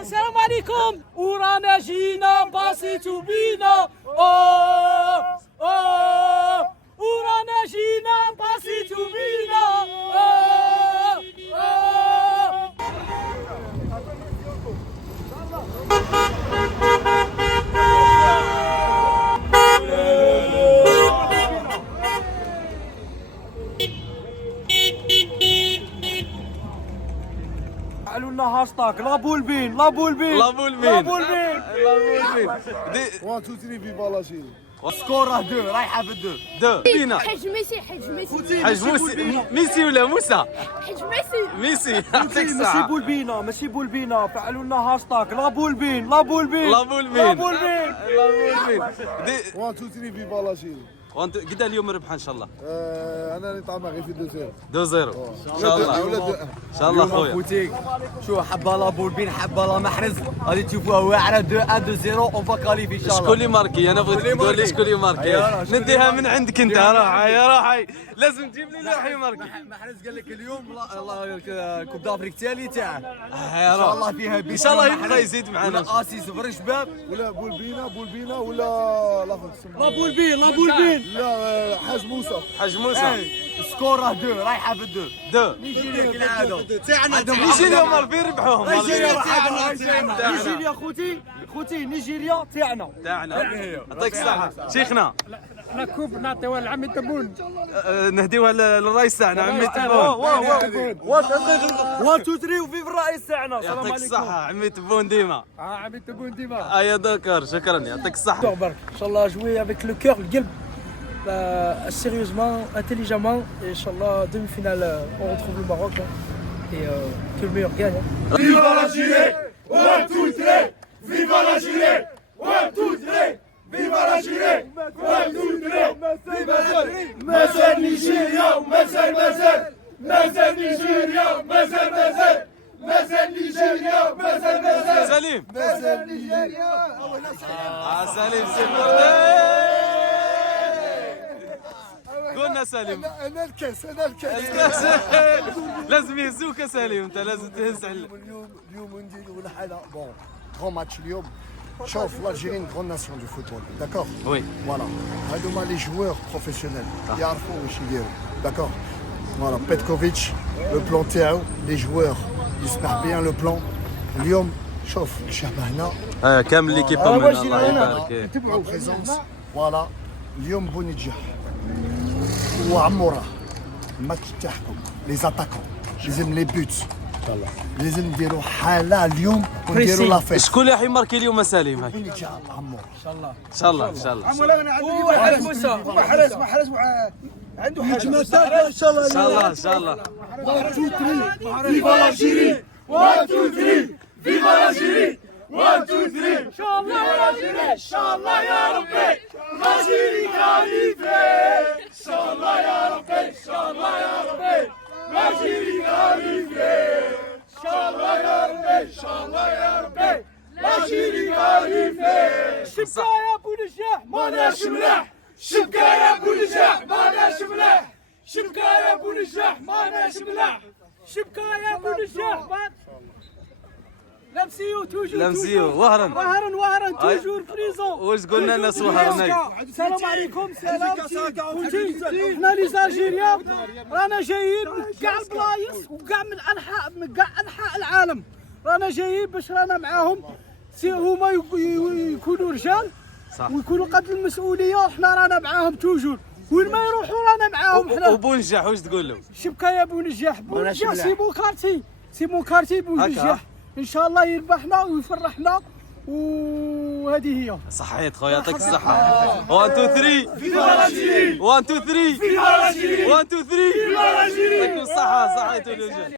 السلام عليكم ورانا جينا باسيتو بينا ورانا جينا باسيتو بينا قالوا لنا هاشتاغ لابولبين لابولبين لابولبين لابولبين لابولبين 1 2 3 فيفا لاشيري. سكور 2 رايحه في 2 بينا حج ميسي حاج موسى ميسي ولا موسى حج ميسي ميسي يعطيك ماشي الصحة بولبينا ماشي بولبينا فعلوا لنا هاشتاغ لابولبين لابولبين لابولبين لابولبين لابولبين 1 2 3 فيفا لاشيري. وانت قد اليوم ربح ان شاء الله انا اللي طعمها غير في 2-0 ان شاء الله ان شاء الله خويا خوتي شو حبه لابولبين حبه لا محرز غادي تشوفوها واعره 2-1 2-0 اون فا كاليفي ان شاء الله. شكون اللي ماركي؟ انا بغيت تقول لي شكون اللي ماركي. نديها من عندك انت. روحي لازم تجيب لي لوحي ماركي. محرز قال لك اليوم الله كوب دافريك التالي تاعه ان شاء الله فيها ان شاء الله يبقى يزيد معنا. ولا اسيس فري شباب ولا بولبينا ولا لاخر لابولبين لابولبين لا حاج موسى. حاج موسى سكور 2 رايحه في 2 نيجيريا كالعاده نيجيريا مالفين ربحوهم نيجيريا خوتي نيجيريا تاعنا يعطيك الصحة شيخنا. احنا كوب نعطيوها لعمي تبون نهديوها للرئيس تاعنا عمي تبون. 1 2 3 وفيف الرئيس تاعنا. السلام يعطيك عليكم. الصحة عمي تبون ديما. عمي تبون ديما. ايا دكر شكرا يعطيك الصحة. برك ان شاء الله جوي افيك لو كور القلب sérieusement, intelligemment et Inch'Allah demi-finale on retrouve le Maroc et que le meilleur gagne. Viva l'Algérie 1 2 3 Viva l'Algérie 1 2 3 Viva l'Algérie 1 2 3 مازال نيجيريا ومازال نيجيريا ومازال نيجيريا ومازال سليم نيجيريا. سليم قلنا سليم انا الكاس لازم يهزوك يا سليم. انت لازم تهز على اليوم نديروا الحاله بون غون ماتش اليوم. شوف l'Algérie une grande nation du football, d'accord? Oui. Voilà. هذوما لي joueurs professionnels يعرفوا واش يديروا, d'accord? Voilà, Petkovic, le plan تاعو, les joueurs يسمح bien le plan. اليوم شوف شبهنا كامل ليكيب من الله يبارك. la présence. Voilà. اليوم بونيجاح وعمورة الماتش تاعكم لي زاتاكون لازم لي بوت ان شاء الله لازم نديروا حاله اليوم ونديروا لا فيت. شكون اللي حيماركي اليوم سليم هاك؟ بونيجاح عمورة ان شاء الله ان شاء الله ان شاء الله وحرز موسى محرز عنده حاجه ان شاء الله ان شاء الله ان شاء الله. 1 2 3 فيفا l'Algérie 1 2 3 فيفا l'Algérie 1 2 3 ان شاء الله يا ربي ان شاء الله يا ربي l'Algérie qualifiée ان شاء الله يا ربي ان شاء الله يا ربي l'Algérie qualifiée ان شاء الله يا ربي ان شاء الله يا ربي l'Algérie qualifiée. شبكه يا ابو نجاح ماناش ملاح شبكه يا ابو نجاح ماناش ملاح شبكه يا ابو نجاح ماناش ملاح شبكه يا ابو نجاح لمسيو توجور لمسيو وهرن وهرن توجور فريزون. واش قلنا الناس وهرن؟ السلام عليكم. سلامتي احنا لي زالجيريا رانا جايين من كاع البلايص وكاع من كاع انحاء العالم. رانا جايين باش رانا معاهم هما يكونوا رجال صح ويكونوا قد المسؤوليه. احنا رانا معاهم توجور وين ما يروحوا رانا معاهم. حنا وبونجاح واش تقول له؟ شبكه يا بونجاح بونجاح سي مون كارتي بونجاح ان شاء الله يربحنا ويفرحنا وهذه هي. صحيت خويا يعطيك الصحة. 1 2 3 فيفا l'Algérie 1 2 3 فيفا l'Algérie 1 2 3 فيفا l'Algérie. يعطيكم الصحة. صحيتوا الرجال.